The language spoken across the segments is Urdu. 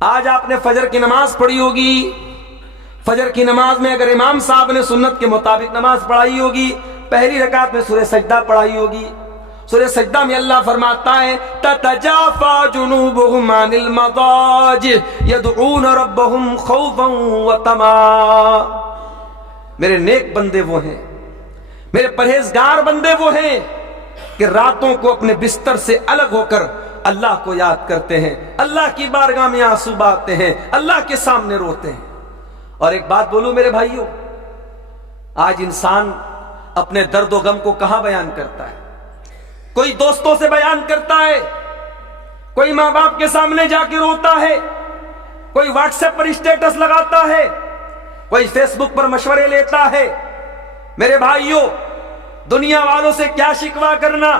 آج آپ نے فجر کی نماز پڑھی ہوگی، فجر کی نماز میں اگر امام صاحب نے سنت کے مطابق نماز پڑھائی ہوگی، پہلی رکعت میں سورہ سجدہ پڑھائی ہوگی۔ سورہ سجدہ میں اللہ فرماتا ہے تتجافا جنوبهم عن المضاجع يدعون ربهم خوفا وطمعا۔ میرے نیک بندے وہ ہیں، میرے پرہیزگار بندے وہ ہیں کہ راتوں کو اپنے بستر سے الگ ہو کر اللہ کو یاد کرتے ہیں، اللہ کی بارگاہ میں آنسو بہاتے ہیں، اللہ کے سامنے روتے ہیں۔ اور ایک بات بولوں میرے بھائیوں، آج انسان اپنے درد و غم کو کہاں بیان کرتا ہے؟ کوئی دوستوں سے بیان کرتا ہے، کوئی ماں باپ کے سامنے جا کے روتا ہے، کوئی واٹس ایپ پر اسٹیٹس لگاتا ہے، کوئی فیس بک پر مشورے لیتا ہے۔ میرے بھائیوں، دنیا والوں سے کیا شکوہ کرنا؟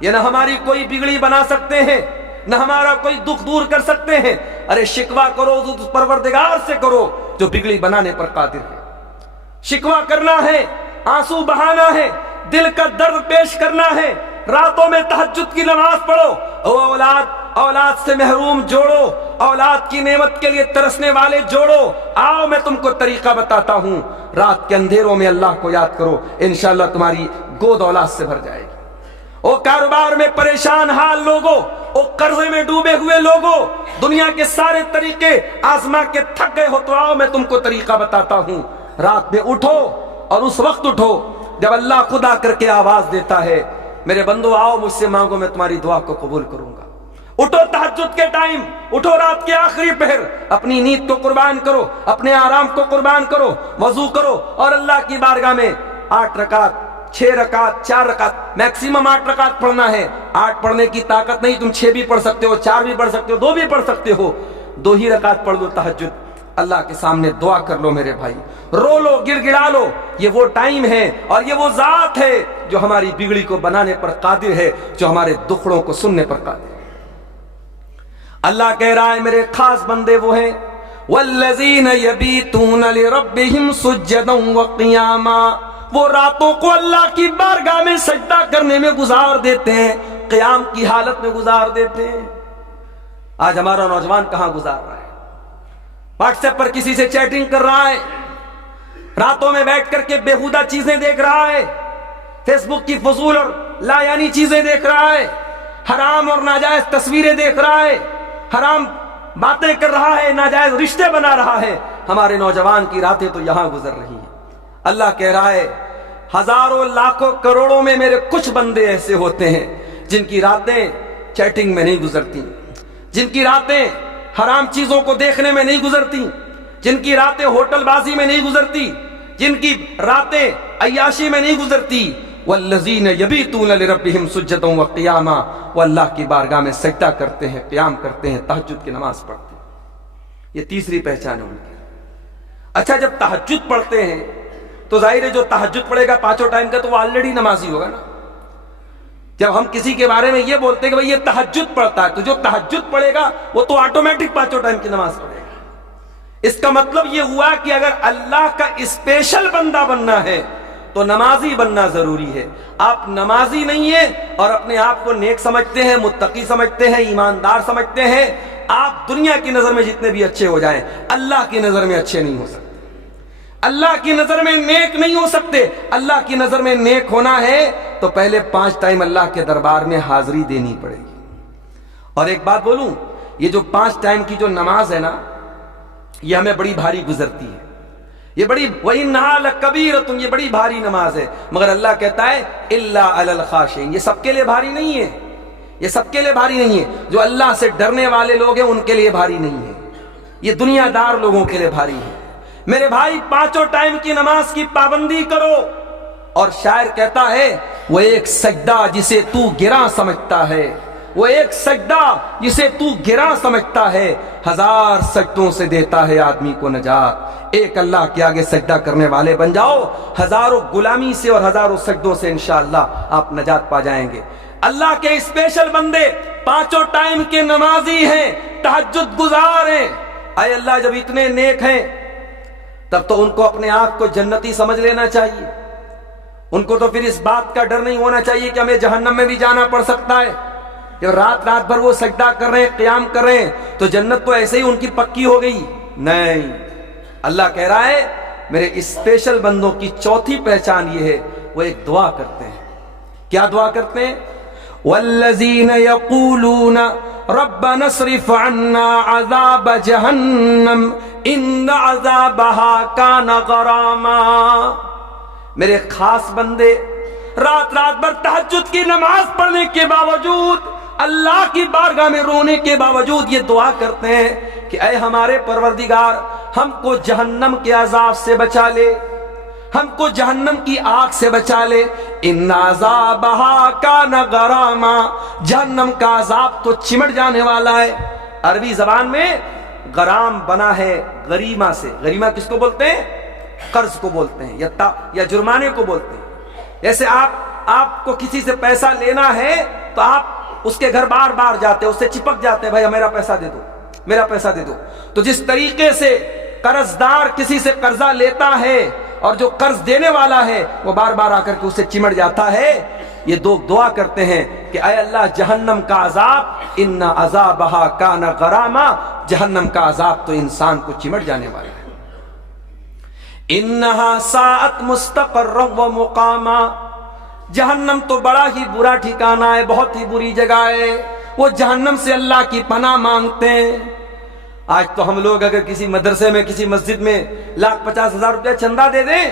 یہ نہ ہماری کوئی بگڑی بنا سکتے ہیں، نہ ہمارا کوئی دکھ دور کر سکتے ہیں۔ ارے شکوہ کرو تو اس پروردگار سے کرو جو بگڑی بنانے پر قادر ہے۔ شکوہ کرنا ہے، آنسو بہانا ہے، دل کا درد پیش کرنا ہے، راتوں میں تہجد کی نماز پڑھو، اولاد سے محروم جوڑو، اولاد کی نعمت کے لیے ترسنے والے جوڑو۔ آؤ میں تم کو طریقہ بتاتا ہوں، رات کے اندھیروں میں اللہ کو یاد کرو، انشاءاللہ تمہاری گود اولاد سے بھر جائے گی۔ او کاروبار میں پریشان حال لوگوں، او قرضے میں ڈوبے ہوئے لوگوں، دنیا کے سارے طریقے آزما کے تھک گئے ہو تو آؤ میں تم کو طریقہ بتاتا ہوں۔ رات میں اٹھو اور اس وقت اٹھو جب اللہ خدا کر کے آواز دیتا ہے میرے بندو آؤ مجھ سے مانگو میں تمہاری دعا کو قبول کروں گا۔ اٹھو تہجد کے ٹائم، اٹھو رات کے آخری پہر، اپنی نیند کو قربان کرو، اپنے آرام کو قربان کرو، وضو کرو اور اللہ کی بارگاہ میں 8 رکعت 6 رکعت 4 رکعت میکسیمم 8 رکعت پڑھنا ہے۔ 8 پڑھنے کی طاقت نہیں، تم 6 بھی پڑھ سکتے ہو، 4 بھی پڑھ سکتے ہو، 2 بھی پڑھ سکتے ہو، 2 ہی رکعت پڑھ لو تہجد، اللہ کے سامنے دعا کر لو میرے بھائی، رو لو، گڑ گڑا لو۔ یہ وہ ٹائم ہے اور یہ وہ ذات ہے جو ہماری بگڑی کو بنانے پر قادر ہے، جو ہمارے دکھڑوں کو سننے پر قادر ہے۔ اللہ کہہ رہا ہے میرے خاص بندے وہ ہیں والذین یبیتون لربہم سجدا وقیاما، وہ راتوں کو اللہ کی بارگاہ میں سجدہ کرنے میں گزار دیتے ہیں، قیام کی حالت میں گزار دیتے ہیں۔ آج ہمارا نوجوان کہاں گزار رہا ہے؟ واٹس ایپ پر کسی سے چیٹنگ کر رہا ہے، راتوں میں بیٹھ کر کے بیہودہ چیزیں دیکھ رہا ہے، فیس بک کی فضول اور لا یعنی چیزیں دیکھ رہا ہے، حرام اور ناجائز تصویریں دیکھ رہا ہے، حرام باتیں کر رہا ہے، ناجائز رشتے بنا رہا ہے۔ ہمارے نوجوان کی راتیں تو یہاں گزر رہی ہیں۔ اللہ کہہ رہا ہے ہزاروں لاکھوں کروڑوں میں میرے کچھ بندے ایسے ہوتے ہیں جن کی راتیں چیٹنگ میں نہیں گزرتی، جن کی راتیں حرام چیزوں کو دیکھنے میں نہیں گزرتی، جن کی راتیں ہوٹل بازی میں نہیں گزرتی، جن کی راتیں عیاشی میں نہیں گزرتی۔ والذین یبیتون لربہم سجدا وقیاما، وہ اللہ کی بارگاہ میں سجدہ کرتے ہیں، قیام کرتے ہیں، تہجد کی نماز پڑھتے ہیں۔ یہ تیسری پہچان ہے ان کی۔ اچھا جب تہجد پڑھتے ہیں تو ظاہر ہے جو تہجد پڑھے گا 5 ٹائم کا تو وہ آلریڈی نمازی ہوگا نا۔ جب ہم کسی کے بارے میں یہ بولتے ہیں کہ بھئی یہ تہجد پڑھتا ہے، تو جو تہجد پڑھے گا وہ تو آٹومیٹک 5 ٹائم کی نماز پڑھے گا۔ اس کا مطلب یہ ہوا کہ اگر اللہ کا اسپیشل بندہ بننا ہے تو نمازی بننا ضروری ہے۔ آپ نمازی نہیں ہیں اور اپنے آپ کو نیک سمجھتے ہیں، متقی سمجھتے ہیں، ایماندار سمجھتے ہیں، آپ دنیا کی نظر میں جتنے بھی اچھے ہو جائیں اللہ کی نظر میں اچھے نہیں ہو سکتے، اللہ کی نظر میں نیک نہیں ہو سکتے۔ اللہ کی نظر میں نیک ہونا ہے تو پہلے 5 ٹائم اللہ کے دربار میں حاضری دینی پڑے گی۔ اور ایک بات بولوں، یہ جو 5 ٹائم کی جو نماز ہے نا، یہ ہمیں بڑی بھاری گزرتی ہے، یہ بڑی وَإِنَّهَا لَكَبِيرَةٌ، یہ بڑی بھاری نماز ہے، مگر اللہ کہتا ہے إِلَّا عَلَى الْخَاشِعِينَ، یہ سب کے لیے بھاری نہیں ہے، یہ سب کے لیے بھاری نہیں ہے۔ جو اللہ سے ڈرنے والے لوگ ہیں ان کے لیے بھاری نہیں ہے، یہ دنیا دار لوگوں کے لیے بھاری ہے۔ میرے بھائی 5 ٹائم کی نماز کی پابندی کرو۔ اور شاعر کہتا ہے وہ ایک سجدہ جسے تو گراں سمجھتا ہے، وہ ایک سجدہ جسے تو گراں سمجھتا ہے، 1000 سجدوں سے دیتا ہے آدمی کو نجات۔ ایک اللہ کے آگے سجدہ کرنے والے بن جاؤ، ہزاروں غلامی سے اور ہزاروں سجدوں سے انشاءاللہ آپ نجات پا جائیں گے۔ اللہ کے اسپیشل بندے 5 ٹائم کے نمازی ہیں، تہجد گزار ہیں۔ اے اللہ جب اتنے نیک ہیں تب تو ان کو اپنے آپ کو جنتی سمجھ لینا چاہیے، ان کو تو پھر اس بات کا ڈر نہیں ہونا چاہیے کہ ہمیں جہنم میں بھی جانا پڑ سکتا ہے۔ جب رات رات بھر وہ سجدہ کر رہے ہیں، قیام کر رہے ہیں، تو جنت تو ایسے ہی ان کی پکی ہو گئی؟ نہیں، اللہ کہہ رہا ہے میرے اسپیشل بندوں کی چوتھی پہچان یہ ہے، وہ ایک دعا کرتے ہیں۔ کیا دعا کرتے ہیں؟ والذین یقولون ربنا اصرف عنا عذاب جہنم ان عذابها کان غراما۔ میرے خاص بندے رات رات بھر تہجد کی نماز پڑھنے کے باوجود، اللہ کی بارگاہ میں رونے کے باوجود یہ دعا کرتے ہیں کہ اے ہمارے پروردگار، ہم کو جہنم کے عذاب سے بچا لے، ہم کو جہنم کی آگ سے بچا لے۔ ان عذابہا کان غراما، جہنم کا عذاب تو چمٹ جانے والا ہے۔ عربی زبان میں غرام بنا ہے غریمہ سے۔ غریمہ کس کو بولتے ہیں؟ قرض کو بولتے ہیں یا جرمانے کو بولتے ہیں۔ جیسے آپ کو کسی سے پیسہ لینا ہے تو آپ اس کے گھر بار بار جاتے، اس سے چپک جاتے ہیں، بھائی میرا پیسہ دے دو، میرا پیسہ دے دو۔ تو جس طریقے سے قرض دار کسی سے قرضہ لیتا ہے اور جو قرض دینے والا ہے وہ بار بار آ کر کے اسے چمٹ جاتا ہے، یہ دو دعا کرتے ہیں کہ اے اللہ جہنم کا عذاب، ان عذابہا کان غراما، جہنم کا عذاب تو انسان کو چمٹ جانے والا ہے۔ انہا ساعت مستقرا و مقاما، جہنم تو بڑا ہی برا ٹھکانہ ہے، بہت ہی بری جگہ ہے۔ وہ جہنم سے اللہ کی پناہ مانگتے ہیں۔ آج تو ہم لوگ اگر کسی مدرسے میں، کسی مسجد میں 1,50,000 روپیہ چندہ دے دیں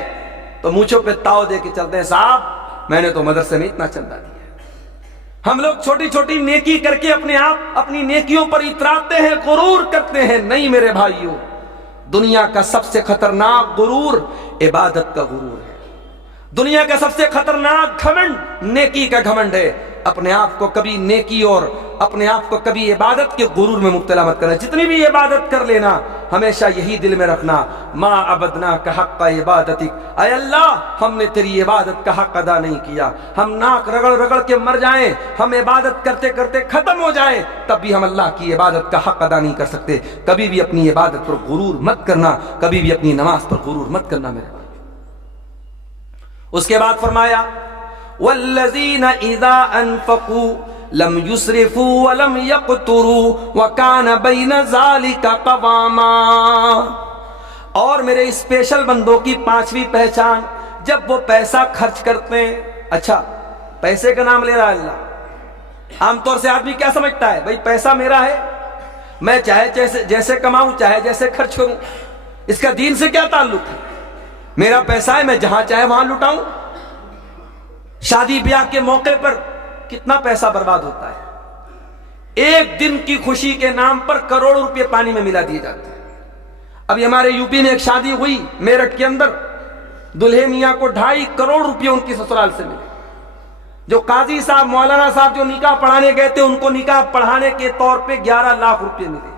تو مونچھوں پہ تاؤ دے کے چلتے ہیں، صاحب میں نے تو مدرسے میں اتنا چندہ دیا۔ ہم لوگ چھوٹی چھوٹی نیکی کر کے اپنی نیکیوں پر اتراتے ہیں، غرور کرتے ہیں۔ نہیں میرے بھائیوں، دنیا کا سب سے خطرناک غرور عبادت کا غرور ہے۔ دنیا کا سب سے خطرناک گھمنڈ نیکی کا گھمنڈ ہے۔ اپنے آپ کو کبھی نیکی اور اپنے آپ کو کبھی عبادت کے غرور میں مبتلا مت کرنا۔ جتنی بھی عبادت کر لینا، ہمیشہ یہی دل میں رکھنا، ما عبدناک حق عبادتک، اے اللہ ہم نے تیری عبادت کا حق ادا نہیں کیا۔ ہم ناک رگڑ رگڑ کے مر جائیں، ہم عبادت کرتے کرتے ختم ہو جائیں، تب بھی ہم اللہ کی عبادت کا حق ادا نہیں کر سکتے۔ کبھی بھی اپنی عبادت پر غرور مت کرنا، کبھی بھی اپنی نماز پر غرور مت کرنا میرے بھائی۔ اس کے بعد فرمایا والذین اذا انفقوا لم يسرفوا ولم يقتروا وكان بين ذلك قواما۔ اور میرے اسپیشل بندوں کی پانچویں پہچان، جب وہ پیسہ خرچ کرتے ہیں۔ اچھا، پیسے کا نام لے رہا ہے اللہ۔ عام طور سے آدمی کیا سمجھتا ہے؟ بھائی پیسہ میرا ہے، میں چاہے جیسے کماؤں، چاہے جیسے خرچ کروں، اس کا دین سے کیا تعلق ہے؟ میرا پیسہ ہے، میں جہاں چاہے وہاں لٹاؤں۔ شادی بیاہ کے موقع پر کتنا پیسہ برباد ہوتا ہے، ایک دن کی خوشی کے نام پر کروڑوں روپے پانی میں ملا دیے جاتے ہیں۔ ابھی ہمارے یو پی میں ایک شادی ہوئی میرٹھ کے اندر، دلہے میاں کو 2.5 کروڑ روپے ان کی سسرال سے ملے۔ جو قاضی صاحب، مولانا صاحب جو نکاح پڑھانے گئے تھے، ان کو نکاح پڑھانے کے طور پہ 11 لاکھ روپے ملے۔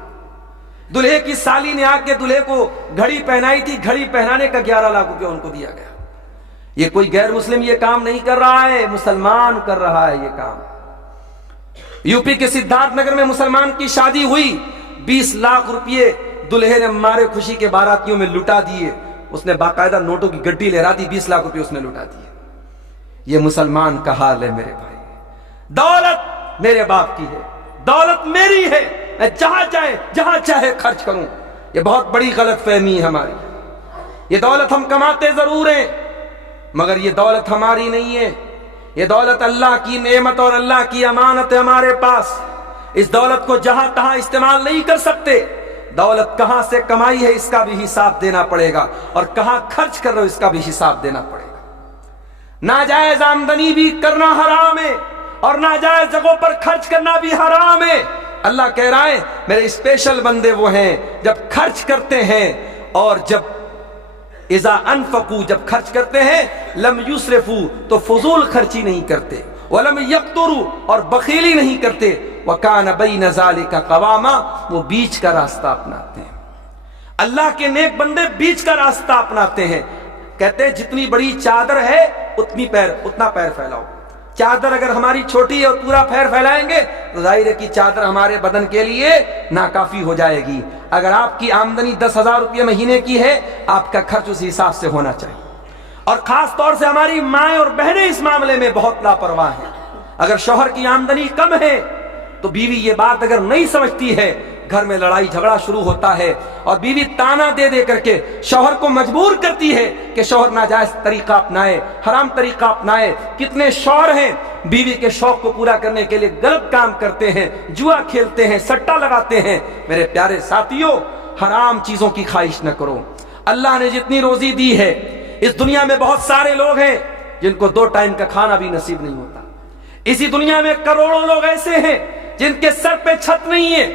دلہے کی سالی نے آ کے دلہے کو گھڑی پہنائی تھی، گھڑی پہنانے کا 11 لاکھ روپے ان کو دیا گیا۔ یہ کوئی غیر مسلم یہ کام نہیں کر رہا ہے، مسلمان کر رہا ہے یہ کام۔ یو پی کے سدھارتھ نگر میں مسلمان کی شادی ہوئی، 20 لاکھ روپے دلہے نے مارے خوشی کے باراتیوں میں لٹا دیے۔ اس نے باقاعدہ نوٹوں کی گڈی لہرا دی، 20 لاکھ روپے اس نے لٹا دیے۔ یہ مسلمان کا حال ہے میرے بھائی۔ دولت میرے باپ کی ہے، دولت میری ہے، میں جہاں چاہے خرچ کروں۔ یہ بہت بڑی غلط فہمی ہے ہماری۔ یہ دولت ہم کماتے ضرور ہیں، مگر یہ دولت ہماری نہیں ہے۔ یہ دولت اللہ کی نعمت اور اللہ کی امانت ہے ہمارے پاس۔ اس دولت کو جہاں تہاں استعمال نہیں کر سکتے۔ دولت کہاں سے کمائی ہے اس کا بھی حساب دینا پڑے گا، اور کہاں خرچ کر رہے ہو اس کا بھی حساب دینا پڑے گا۔ ناجائز آمدنی بھی کرنا حرام ہے، اور ناجائز جگہوں پر خرچ کرنا بھی حرام ہے۔ اللہ کہہ رہا ہے میرے اسپیشل بندے وہ ہیں جب خرچ کرتے ہیں، اور جب اذا انفقوا جب خرچ کرتے ہیں، لم یسرفوا تو فضول خرچی نہیں کرتے، ولم یقتروا اور بخیلی نہیں کرتے، وکان بین ذلک قواما وہ بیچ کا راستہ اپناتے ہیں۔ اللہ کے نیک بندے بیچ کا راستہ اپناتے ہیں۔ کہتے ہیں جتنی بڑی چادر ہے اتنا پیر پھیلاؤ۔ چادر اگر ہماری چھوٹی ہے اور پورا پیر پھیلائیں گے تو ظاہر ہے کہ چادر ہمارے بدن کے لیے ناکافی ہو جائے گی۔ اگر آپ کی آمدنی 10,000 روپے مہینے کی ہے، آپ کا خرچ اس حساب سے ہونا چاہیے۔ اور خاص طور سے ہماری مائیں اور بہنیں اس معاملے میں بہت لاپرواہ ہیں۔ اگر شوہر کی آمدنی کم ہے تو بیوی یہ بات اگر نہیں سمجھتی ہے، گھر میں لڑائی جھگڑا شروع ہوتا ہے، اور بیوی تانا دے دے کر کے شوہر کو مجبور کرتی ہے کہ شوہر ناجائز طریقہ اپنائے، حرام طریقہ اپنائے۔ کتنے شوہر ہیں بیوی کے شوق کو پورا کرنے کے لیے غلط کام کرتے ہیں، جوا کھیلتے ہیں، سٹا لگاتے ہیں۔ میرے پیارے ساتھیوں، حرام چیزوں کی خواہش نہ کرو۔ اللہ نے جتنی روزی دی ہے، اس دنیا میں بہت سارے لوگ ہیں جن کو 2 ٹائم کا کھانا بھی نصیب نہیں ہوتا۔ اسی دنیا میں کروڑوں لوگ ایسے ہیں جن کے سر پہ چھت نہیں ہے۔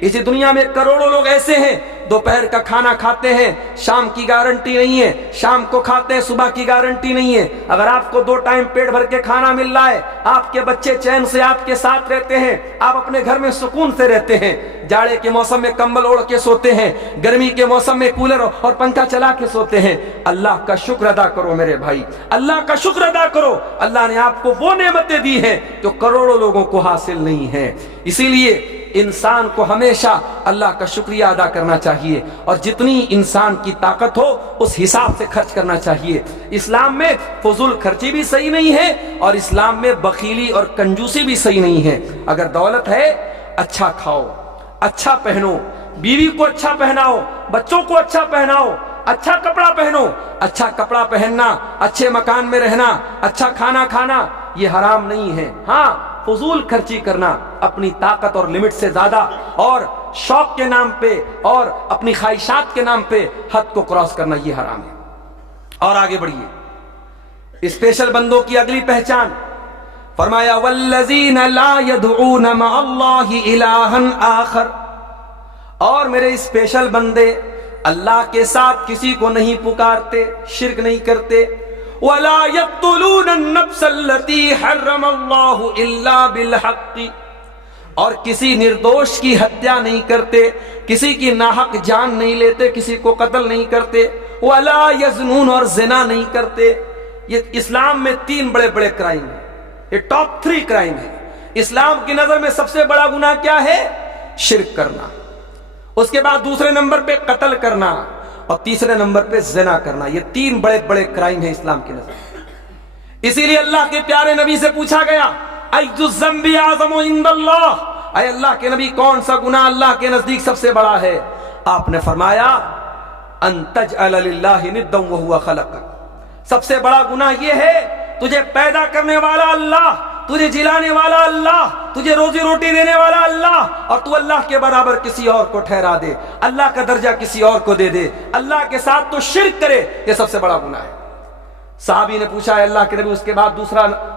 اسی دنیا میں کروڑوں لوگ ایسے ہیں دوپہر کا کھانا کھاتے ہیں، شام کی گارنٹی نہیں ہے، شام کو کھاتے ہیں، صبح کی گارنٹی نہیں ہے۔ اگر آپ کو 2 ٹائم پیٹ بھر کے کھانا مل رہا ہے، آپ کے بچے چین سے آپ کے ساتھ رہتے ہیں، آپ اپنے گھر میں سکون سے رہتے ہیں، جاڑے کے موسم میں کمبل اوڑھ کے سوتے ہیں، گرمی کے موسم میں کولر اور پنکھا چلا کے سوتے ہیں، اللہ کا شکر ادا کرو میرے بھائی، اللہ کا شکر ادا کرو۔ اللہ نے آپ کو وہ نعمتیں دی ہیں جو کروڑوں لوگوں کو حاصل نہیں ہیں۔ اسی لیے انسان کو ہمیشہ اللہ کا شکریہ ادا کرنا چاہیے، اور جتنی انسان کی طاقت ہو اس حساب سے خرچ کرنا چاہیے۔ اسلام میں فضول خرچی بھی صحیح نہیں ہے، اور اسلام میں بخیلی اور کنجوسی بھی صحیح نہیں ہے۔ اگر دولت ہے، اچھا کھاؤ، اچھا پہنو، بیوی کو اچھا پہناؤ، بچوں کو اچھا پہناؤ، اچھا کپڑا پہنو۔ اچھا کپڑا پہننا، اچھے مکان میں رہنا، اچھا کھانا کھانا، یہ حرام نہیں ہے۔ ہاں، فضول خرچی کرنا اپنی طاقت اور لمٹ سے زیادہ، اور شوق کے نام پہ اور اپنی خواہشات کے نام پہ حد کو کراس کرنا، یہ حرام ہے۔ اور آگے بڑھیے، اسپیشل بندوں کی اگلی پہچان فرمایا والذین لا يدعون مع اللہ الہا آخر، اور میرے اسپیشل بندے اللہ کے ساتھ کسی کو نہیں پکارتے، شرک نہیں کرتے۔ ولا يقتلون النفس التي حرم اللہ الا بالحق، اور کسی نردوش کی ہتیا نہیں کرتے، کسی کی ناحق جان نہیں لیتے، کسی کو قتل نہیں کرتے۔ ولا یزنون، اور زنا نہیں کرتے۔ یہ اسلام میں 3 بڑے بڑے کرائم ہیں، یہ ٹاپ 3 کرائم ہے۔ اسلام کی نظر میں سب سے بڑا گناہ کیا ہے؟ شرک کرنا، اس کے بعد دوسرے نمبر پہ قتل کرنا، اور تیسرے نمبر پہ زنا کرنا۔ یہ 3 بڑے بڑے کرائم ہیں اسلام کی نظر میں۔ اسی لیے اللہ کے پیارے نبی سے پوچھا گیا ای الذنب اعظم عند اللہ، اے اللہ کے نبی کون سا گناہ اللہ کے نزدیک سب سے بڑا ہے؟ آپ نے فرمایا ان تجعل للہ ندا وهو خلقک، سب سے بڑا گناہ یہ ہے تجھے پیدا کرنے والا اللہ، تجھے جلانے والا اللہ، تجھے روزی روٹی دینے والا اللہ، اور تو اللہ کے برابر کسی اور کو ٹھہرا دے، اللہ کا درجہ کسی اور کو دے دے، اللہ کے ساتھ تو شرک کرے، یہ سب سے بڑا گناہ ہے۔ صحابی نے پوچھا ہے اللہ کے نبی اس کے بعد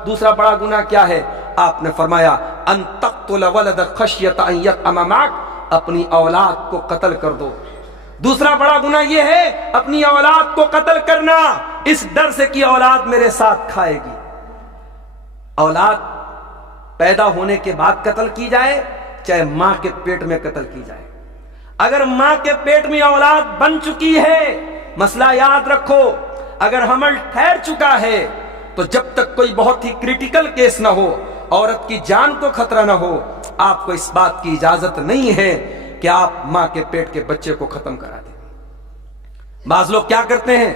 دوسرا بڑا گناہ کیا ہے؟ آپ نے فرمایا ان تقتل ولدک خشیۃ ان یطعم معک، اپنی اولاد کو قتل کر دو۔ دوسرا بڑا گناہ یہ ہے اپنی اولاد کو قتل کرنا، اس ڈر سے کہ اولاد میرے ساتھ کھائے گی۔ اولاد پیدا ہونے کے بعد قتل کی جائے، چاہے ماں کے پیٹ میں قتل کی جائے۔ اگر ماں کے پیٹ میں اولاد بن چکی ہے، مسئلہ یاد رکھو، اگر حمل ٹھہر چکا ہے تو جب تک کوئی بہت ہی کریٹیکل کیس نہ ہو، عورت کی جان کو خطرہ نہ ہو، آپ کو اس بات کی اجازت نہیں ہے کہ آپ ماں کے پیٹ کے بچے کو ختم کرا دیں۔ بعض لوگ کیا کرتے ہیں،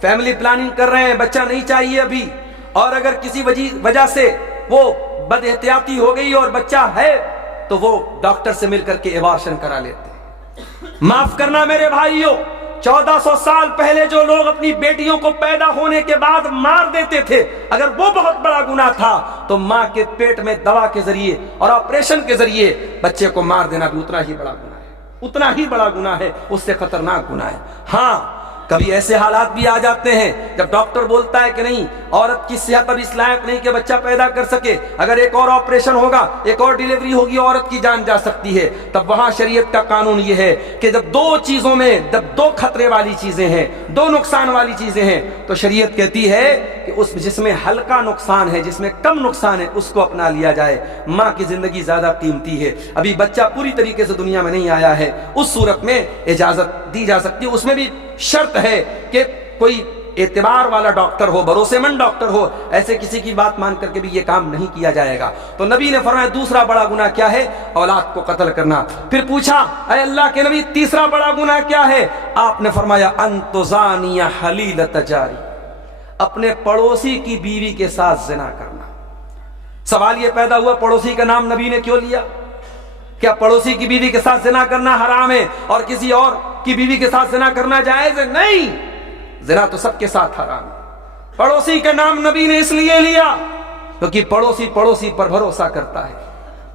فیملی پلاننگ کر رہے ہیں، بچہ نہیں چاہیے ابھی، اور اگر کسی وجہ سے وہ بد احتیاطی ہو گئی اور بچہ ہے تو وہ ڈاکٹر سے مل کر کے ایبارشن کرا لیتے ہیں۔ معاف کرنا میرے بھائیوں، 1400 سال پہلے جو لوگ اپنی بیٹیوں کو پیدا ہونے کے بعد مار دیتے تھے، اگر وہ بہت بڑا گناہ تھا تو ماں کے پیٹ میں دوا کے ذریعے اور آپریشن کے ذریعے بچے کو مار دینا بھی اتنا ہی بڑا گناہ ہے، اتنا ہی بڑا گناہ ہے، اس سے خطرناک گناہ ہے۔ ہاں، کبھی ایسے حالات بھی آ جاتے ہیں جب ڈاکٹر بولتا ہے کہ نہیں، عورت کی صحت اب اس لائق نہیں کہ بچہ پیدا کر سکے، اگر ایک اور آپریشن ہوگا، ایک اور ڈیلیوری ہوگی، عورت کی جان جا سکتی ہے، تب وہاں شریعت کا قانون یہ ہے کہ جب 2 چیزوں میں، جب 2 خطرے والی چیزیں ہیں، 2 نقصان والی چیزیں ہیں، تو شریعت کہتی ہے کہ اس جس میں ہلکا نقصان ہے، جس میں کم نقصان ہے، اس کو اپنا لیا جائے۔ ماں کی زندگی زیادہ قیمتی ہے، ابھی بچہ پوری طریقے سے دنیا میں نہیں آیا ہے، اس صورت میں اجازت دی جا سکتی ہے۔ اس میں بھی شرط ہے کہ کوئی اعتبار والا ڈاکٹر ہو، بھروسے مند ڈاکٹر ہو، ایسے کسی کی بات مان کر کے بھی یہ کام نہیں کیا جائے گا۔ تو نبی نے فرمایا دوسرا بڑا گناہ کیا ہے؟ اولاد کو قتل کرنا۔ پھر پوچھا اے اللہ کے نبی تیسرا بڑا گناہ کیا ہے؟ آپ نے فرمایا ان تزانی حلیلۃ جاری، اپنے پڑوسی کی بیوی کے ساتھ زنا کرنا۔ سوال یہ پیدا ہوا پڑوسی کا نام نبی نے کیوں لیا؟ کیا پڑوسی کی بیوی کے ساتھ زنا کرنا حرام ہے اور کسی اور کی بیوی کے ساتھ زنا کرنا جائز ہے؟ نہیں، زنا تو سب کے ساتھ حرام ہے۔ پڑوسی کا نام نبی نے اس لیے لیا کیونکہ پڑوسی پڑوسی پر بھروسہ کرتا ہے،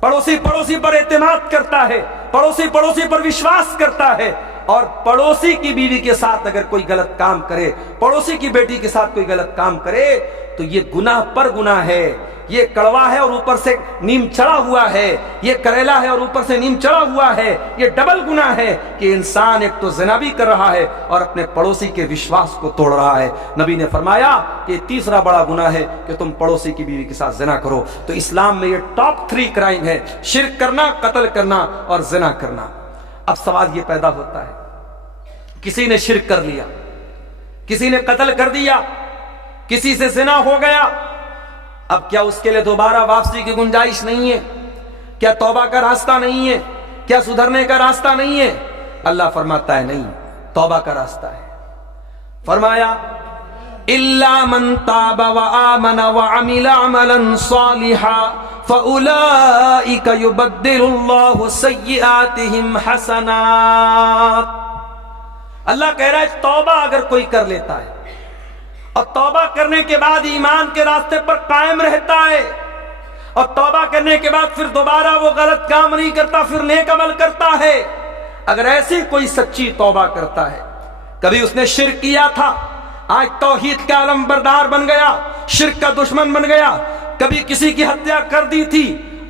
پڑوسی پڑوسی پر اعتماد کرتا ہے، پڑوسی پڑوسی پر وشواس کرتا ہے، اور پڑوسی کی بیوی کے ساتھ اگر کوئی غلط کام کرے، پڑوسی کی بیٹی کے ساتھ کوئی غلط کام کرے تو یہ گناہ پر گناہ ہے، یہ کڑوا ہے اور اوپر سے نیم چڑھا ہوا ہے، یہ کریلا ہے اور اوپر سے نیم چڑھا ہوا ہے، یہ ڈبل گناہ ہے کہ انسان ایک تو زنا بھی کر رہا ہے اور اپنے پڑوسی کے وشواس کو توڑ رہا ہے۔ نبی نے فرمایا کہ تیسرا بڑا گناہ ہے کہ تم پڑوسی کی بیوی کے ساتھ زنا کرو۔ تو اسلام میں یہ ٹاپ 3 کرائم ہے، شرک کرنا، قتل کرنا اور زنا کرنا۔ اب سوال یہ پیدا ہوتا ہے، کسی نے شرک کر لیا، کسی نے قتل کر دیا، کسی سے زنا ہو گیا، اب کیا اس کے لیے دوبارہ واپسی کی گنجائش نہیں ہے؟ کیا توبہ کا راستہ نہیں ہے؟ کیا سدھرنے کا راستہ نہیں ہے؟ اللہ فرماتا ہے نہیں، توبہ کا راستہ ہے۔ فرمایا الا من تاب وآمن وعمل عملا صالحا فاولئک یبدل اللہ سیئاتہم حسنات۔ اللہ کہہ رہا ہے توبہ اگر کوئی کر لیتا ہے اور توبہ کرنے کے بعد ایمان کے راستے پر قائم رہتا ہے اور توبہ کرنے کے بعد پھر دوبارہ وہ غلط کام نہیں کرتا، پھر نیک عمل کرتا ہے، اگر ایسی کوئی سچی توبہ کرتا ہے، کبھی اس نے شرک کیا تھا، آج توحید کا علم بردار بن گیا، شرک کا دشمن بن گیا، کبھی کسی کی ہتیا کر دی تھی،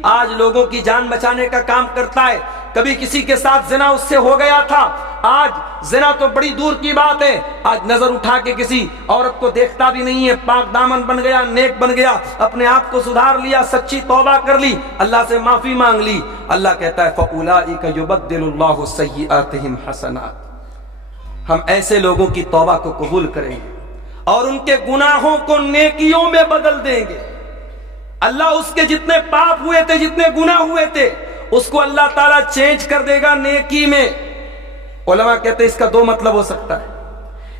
آج لوگوں کی جان بچانے کا کام کرتا ہے، کبھی کسی کے ساتھ زنا اس سے ہو گیا تھا، آج زنا تو بڑی دور کی بات ہے، آج نظر اٹھا کے کسی عورت کو دیکھتا بھی نہیں ہے، پاک دامن بن گیا، نیک بن گیا، اپنے آپ کو سدھار لیا، سچی توبہ کر لی، اللہ سے معافی مانگ لی۔ اللہ کہتا ہے فَأُولَئِكَ يُبَدِّلُ اللَّهُ سَيِّئَاتِهِمْ حَسَنَاتٍ، ہم ایسے لوگوں کی توبہ کو قبول کریں گے اور ان کے گناہوں کو نیکیوں میں بدل دیں گے۔ اللہ اس کے جتنے پاپ ہوئے تھے، جتنے گناہ ہوئے تھے، اس کو اللہ تعالیٰ چینج کر دے گا نیکی میں۔ علماء کہتے ہیں اس کا 2 مطلب ہو سکتا ہے۔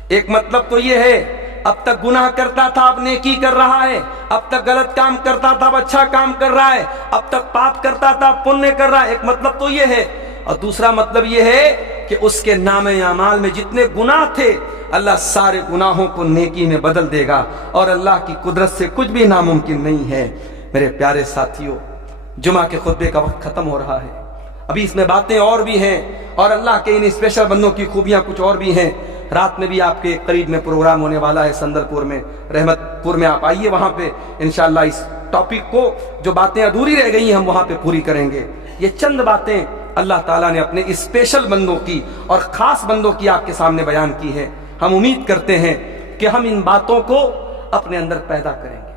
ایک مطلب تو یہ ہے اب تک گناہ کرتا تھا اب نیکی کر رہا ہے، اب تک غلط کام کرتا تھا اب اچھا کام کر رہا ہے، اب تک پاپ کرتا تھا اب پنیہ کر رہا ہے، ایک مطلب تو یہ ہے۔ اور دوسرا مطلب یہ ہے کہ اس کے نام اعمال میں جتنے گناہ تھے اللہ سارے گناہوں کو نیکی میں بدل دے گا، اور اللہ کی قدرت سے کچھ بھی ناممکن نہیں ہے۔ میرے پیارے ساتھیوں، جمعہ کے خطبے کا وقت ختم ہو رہا ہے، ابھی اس میں باتیں اور بھی ہیں اور اللہ کے ان اسپیشل بندوں کی خوبیاں کچھ اور بھی ہیں۔ رات میں بھی آپ کے قریب میں پروگرام ہونے والا ہے سندل پور میں، رحمت پور میں، آپ آئیے، وہاں پہ انشاءاللہ اس ٹاپک کو جو باتیں ادھوری رہ گئی ہیں ہم وہاں پہ پوری کریں گے۔ یہ چند باتیں اللہ تعالیٰ نے اپنے اسپیشل بندوں کی اور خاص بندوں کی آپ کے سامنے بیان کی ہے۔ ہم امید کرتے ہیں کہ ہم ان باتوں کو اپنے اندر پیدا کریں گے۔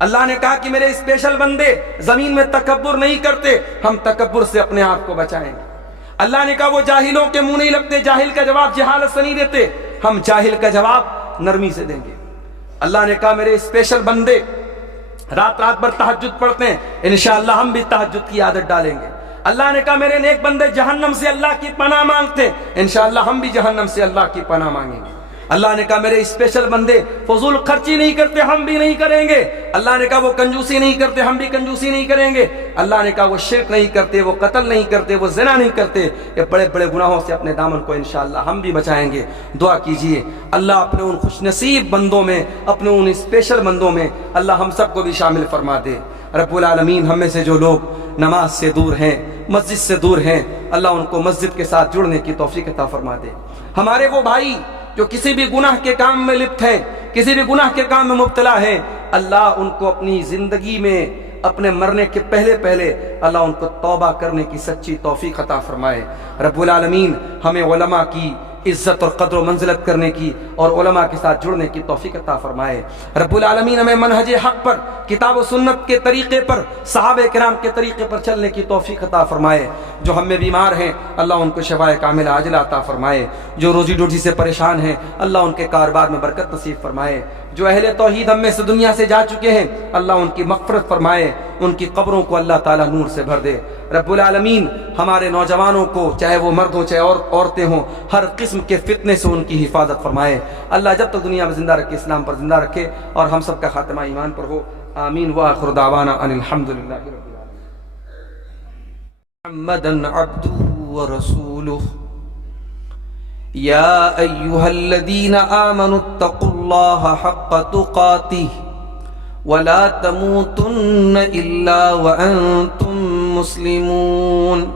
اللہ نے کہا کہ میرے اسپیشل بندے زمین میں تکبر نہیں کرتے، ہم تکبر سے اپنے آپ کو بچائیں گے۔ اللہ نے کہا وہ جاہلوں کے منہ نہیں لگتے، جاہل کا جواب جہالت سے نہیں دیتے، ہم جاہل کا جواب نرمی سے دیں گے۔ اللہ نے کہا میرے اسپیشل بندے رات رات بھر تہجد پڑھتے ہیں، انشاءاللہ ہم بھی تہجد کی عادت ڈالیں گے۔ اللہ نے کہا میرے نیک بندے جہنم سے اللہ کی پناہ مانگتے ہیں، انشاءاللہ ہم بھی جہنم سے اللہ کی پناہ مانگیں گے۔ اللہ نے کہا میرے اسپیشل بندے فضول خرچی نہیں کرتے، ہم بھی نہیں کریں گے۔ اللہ نے کہا وہ کنجوسی نہیں کرتے، ہم بھی کنجوسی نہیں کریں گے۔ اللہ نے کہا وہ شرک نہیں کرتے، وہ قتل نہیں کرتے، وہ زنا نہیں کرتے، یہ بڑے بڑے گناہوں سے اپنے دامن کو انشاءاللہ ہم بھی بچائیں گے۔ دعا کیجئے اللہ اپنے ان خوش نصیب بندوں میں، اپنے ان اسپیشل بندوں میں اللہ ہم سب کو بھی شامل فرما دے۔ رب العالمین ہم میں سے جو لوگ نماز سے دور ہیں، مسجد سے دور ہیں، اللہ ان کو مسجد کے ساتھ جڑنے کی توفیق عطا فرما دے۔ ہمارے وہ بھائی جو کسی بھی گناہ کے کام میں لپت ہیں، کسی بھی گناہ کے کام میں مبتلا ہیں، اللہ ان کو اپنی زندگی میں اپنے مرنے کے پہلے اللہ ان کو توبہ کرنے کی سچی توفیق عطا فرمائے۔ رب العالمین ہمیں علماء کی عزت اور قدر و منزلت کرنے کی اور علماء کے ساتھ جڑنے کی توفیق عطا فرمائے۔ رب العالمین ہمیں منہج حق پر، کتاب و سنت کے طریقے پر، صحابہ کرام کے طریقے پر چلنے کی توفیق عطا فرمائے۔ جو ہم میں بیمار ہیں اللہ ان کو شفائے کاملہ عاجلہ عطا فرمائے۔ جو روزی روٹی سے پریشان ہیں اللہ ان کے کاروبار میں برکت نصیب فرمائے۔ جو اہل توحید ہم میں سے دنیا سے جا چکے ہیں اللہ ان کی مغفرت فرمائے، ان کی قبروں کو اللہ تعالیٰ نور سے بھر دے۔ رب العالمین ہمارے نوجوانوں کو، چاہے وہ مرد ہوں چاہے عورتیں ہوں، ہر قسم کے فتنے سے ان کی حفاظت فرمائے۔ اللہ جب تک دنیا میں زندہ رکھے اسلام پر زندہ رکھے اور ہم سب کا خاتمہ ایمان پر ہو۔ آمین وآخر دعوانا ان الحمدللہ رب العالمین۔ محمدا عبده ورسوله يا أيها الذين آمنوا اتقوا الله حق تقاته ولا تموتن إلا وأنتم مسلمون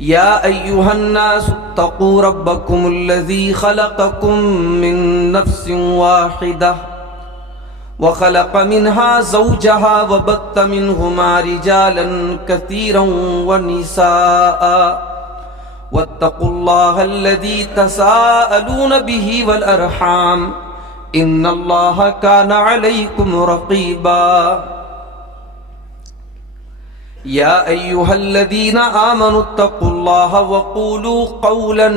يا أيها الناس اتقوا ربكم الذي خلقكم من نفس واحدة وخلق منها زوجها وبث منهما رجالا كثيرا ونساء واتقوا الله الذي تساءلون به والأرحام إن الله كان عليكم رقيبا يا أيها الذين آمنوا اتقوا الله وقولوا قولا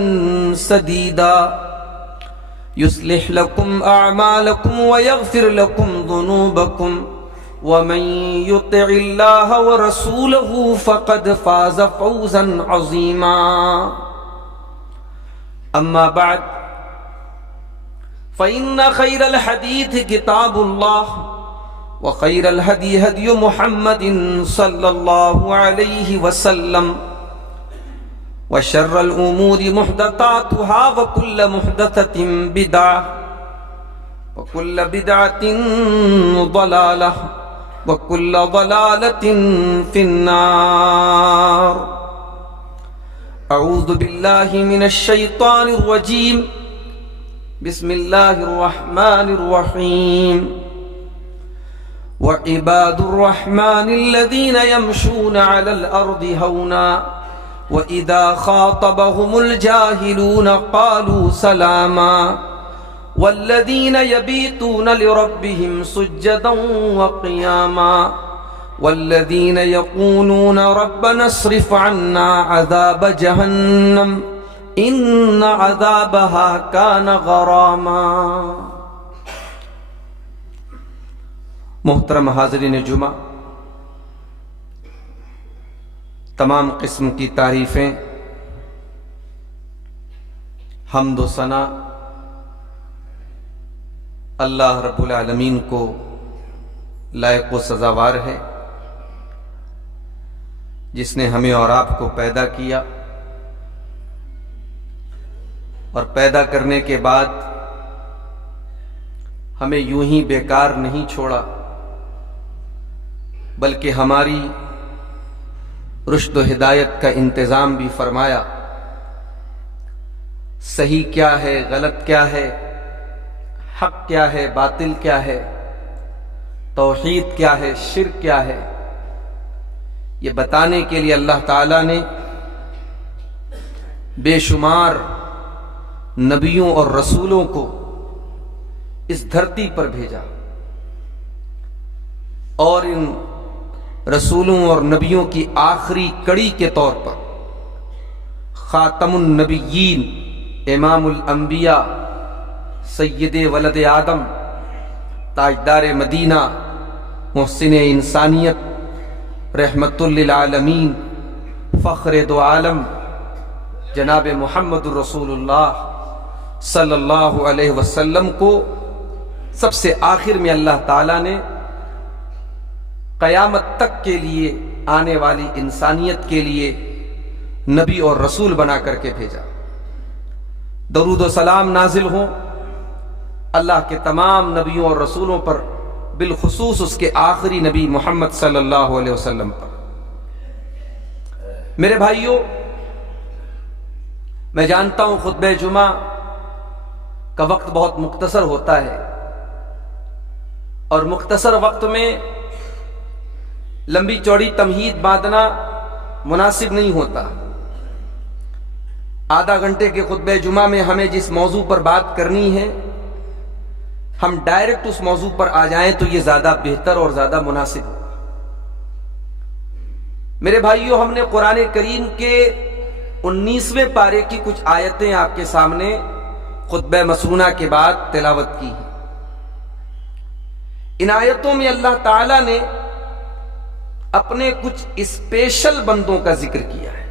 سديدا يصلح لكم أعمالكم ويغفر لكم ذنوبكم ومن يطع الله ورسوله فقد فاز فوزا عظيما أما بعد فإن خير الحديث كتاب الله وخير الهدي هدي محمد صلى الله عليه وسلم وشر الأمور محدثاتها وكل محدثة بدعة وكل بدعة ضلالة وكل ضلالة في النار أعوذ بالله من الشيطان الرجيم بسم الله الرحمن الرحيم وعباد الرحمن الذين يمشون على الأرض هونا وإذا خاطبهم الجاهلون قالوا سلاما والذين يبيتون لربهم سجدا وقياما والذين يقولون ربنا اصرف عنا عذاب جهنم إن عذابها كان غراما. محترم حاضرین جمعہ، تمام قسم کی تعریفیں، حمد و ثنا اللہ رب العالمین کو لائق و سزاوار ہے، جس نے ہمیں اور آپ کو پیدا کیا اور پیدا کرنے کے بعد ہمیں یوں ہی بیکار نہیں چھوڑا، بلکہ ہماری رشد و ہدایت کا انتظام بھی فرمایا. صحیح کیا ہے، غلط کیا ہے، حق کیا ہے، باطل کیا ہے، توحید کیا ہے، شرک کیا ہے، یہ بتانے کے لیے اللہ تعالیٰ نے بے شمار نبیوں اور رسولوں کو اس دھرتی پر بھیجا، اور ان رسولوں اور نبیوں کی آخری کڑی کے طور پر خاتم النبیین، امام الانبیاء، سید ولد آدم، تاجدار مدینہ، محسن انسانیت، رحمت للعالمین، فخر دو عالم، جناب محمد رسول اللہ صلی اللہ علیہ وسلم کو سب سے آخر میں اللہ تعالیٰ نے قیامت تک کے لیے، آنے والی انسانیت کے لیے نبی اور رسول بنا کر کے بھیجا. درود و سلام نازل ہوں اللہ کے تمام نبیوں اور رسولوں پر، بالخصوص اس کے آخری نبی محمد صلی اللہ علیہ وسلم پر. میرے بھائیوں، میں جانتا ہوں خطبہ جمعہ کا وقت بہت مختصر ہوتا ہے، اور مختصر وقت میں لمبی چوڑی تمہید باندھنا مناسب نہیں ہوتا. آدھا گھنٹے کے خطبہ جمعہ میں ہمیں جس موضوع پر بات کرنی ہے، ہم ڈائریکٹ اس موضوع پر آ جائیں تو یہ زیادہ بہتر اور زیادہ مناسب ہوگا. میرے بھائیوں، ہم نے قرآن کریم کے 19ویں پارے کی کچھ آیتیں آپ کے سامنے خطبہ مسنونہ کے بعد تلاوت کی ہیں. ان آیتوں میں اللہ تعالیٰ نے اپنے کچھ اسپیشل بندوں کا ذکر کیا ہے.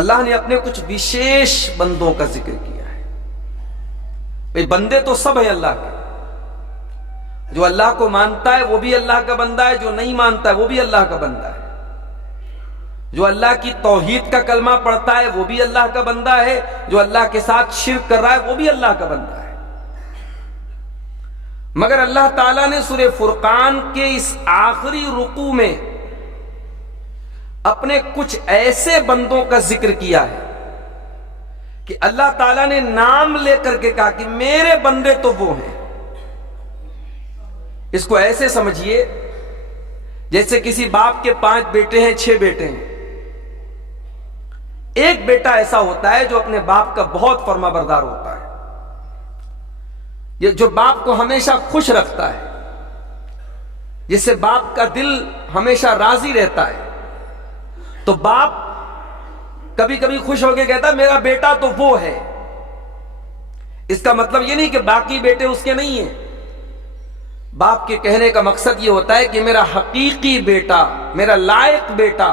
اللہ نے اپنے کچھ وشیش بندوں کا ذکر کیا ہے. بھئی بندے تو سب ہیں اللہ کے، جو اللہ کو مانتا ہے وہ بھی اللہ کا بندہ ہے، جو نہیں مانتا ہے وہ بھی اللہ کا بندہ ہے، جو اللہ کی توحید کا کلمہ پڑھتا ہے وہ بھی اللہ کا بندہ ہے، جو اللہ کے ساتھ شرک کر رہا ہے وہ بھی اللہ کا بندہ ہے۔ مگر اللہ تعالیٰ نے سورہ فرقان کے اس آخری رکوع میں اپنے کچھ ایسے بندوں کا ذکر کیا ہے کہ اللہ تعالیٰ نے نام لے کر کے کہا کہ میرے بندے تو وہ ہیں۔ اس کو ایسے سمجھیے جیسے کسی باپ کے 5 بیٹے ہیں، 6 بیٹے ہیں، ایک بیٹا ایسا ہوتا ہے جو اپنے باپ کا بہت فرما بردار ہوتا ہے، یہ جو باپ کو ہمیشہ خوش رکھتا ہے، جس سے باپ کا دل ہمیشہ راضی رہتا ہے۔ تو باپ کبھی کبھی خوش ہو کے کہتا ہے میرا بیٹا تو وہ ہے۔ اس کا مطلب یہ نہیں کہ باقی بیٹے اس کے نہیں ہیں، باپ کے کہنے کا مقصد یہ ہوتا ہے کہ میرا حقیقی بیٹا، میرا لائق بیٹا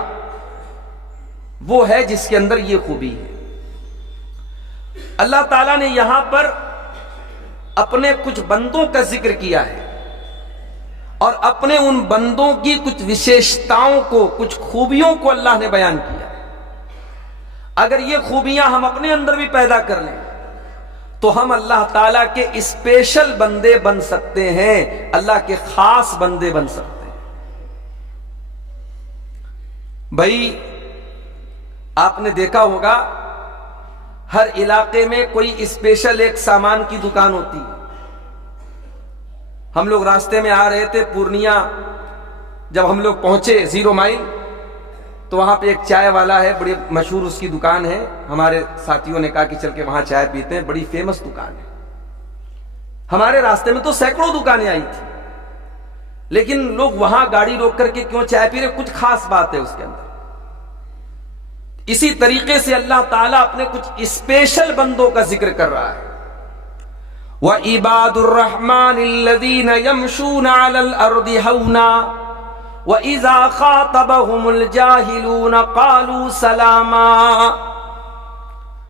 وہ ہے جس کے اندر یہ خوبی ہے۔ اللہ تعالیٰ نے یہاں پر اپنے کچھ بندوں کا ذکر کیا ہے اور اپنے ان بندوں کی کچھ وشیشتاؤں کو، کچھ خوبیوں کو اللہ نے بیان کیا ہے۔ اگر یہ خوبیاں ہم اپنے اندر بھی پیدا کر لیں تو ہم اللہ تعالیٰ کے اسپیشل بندے بن سکتے ہیں، اللہ کے خاص بندے بن سکتے ہیں۔ بھائی آپ نے دیکھا ہوگا ہر علاقے میں کوئی اسپیشل ایک سامان کی دکان ہوتی ہے۔ ہم لوگ راستے میں آ رہے تھے پورنیہ، جب ہم لوگ پہنچے 0 مائل تو وہاں پہ ایک چائے والا ہے، بڑی مشہور اس کی دکان ہے، ہمارے ساتھیوں نے کہا کہ چل کے وہاں چائے پیتے ہیں، بڑی فیمس دکان ہے۔ ہمارے راستے میں تو سینکڑوں دکانیں آئی تھی، لیکن لوگ وہاں گاڑی روک کر کے کیوں چائے پی رہے؟ کچھ خاص بات ہے اس کے اندر۔ اسی طریقے سے اللہ تعالیٰ اپنے کچھ اسپیشل بندوں کا ذکر کر رہا ہے۔ وَعِبَادُ الرَّحْمَنِ الَّذِينَ يَمْشُونَ عَلَى الْأَرْضِ هَوْنًا وَإِذَا خَاطَبَهُمُ الْجَاهِلُونَ قَالُوا سَلَامًا۔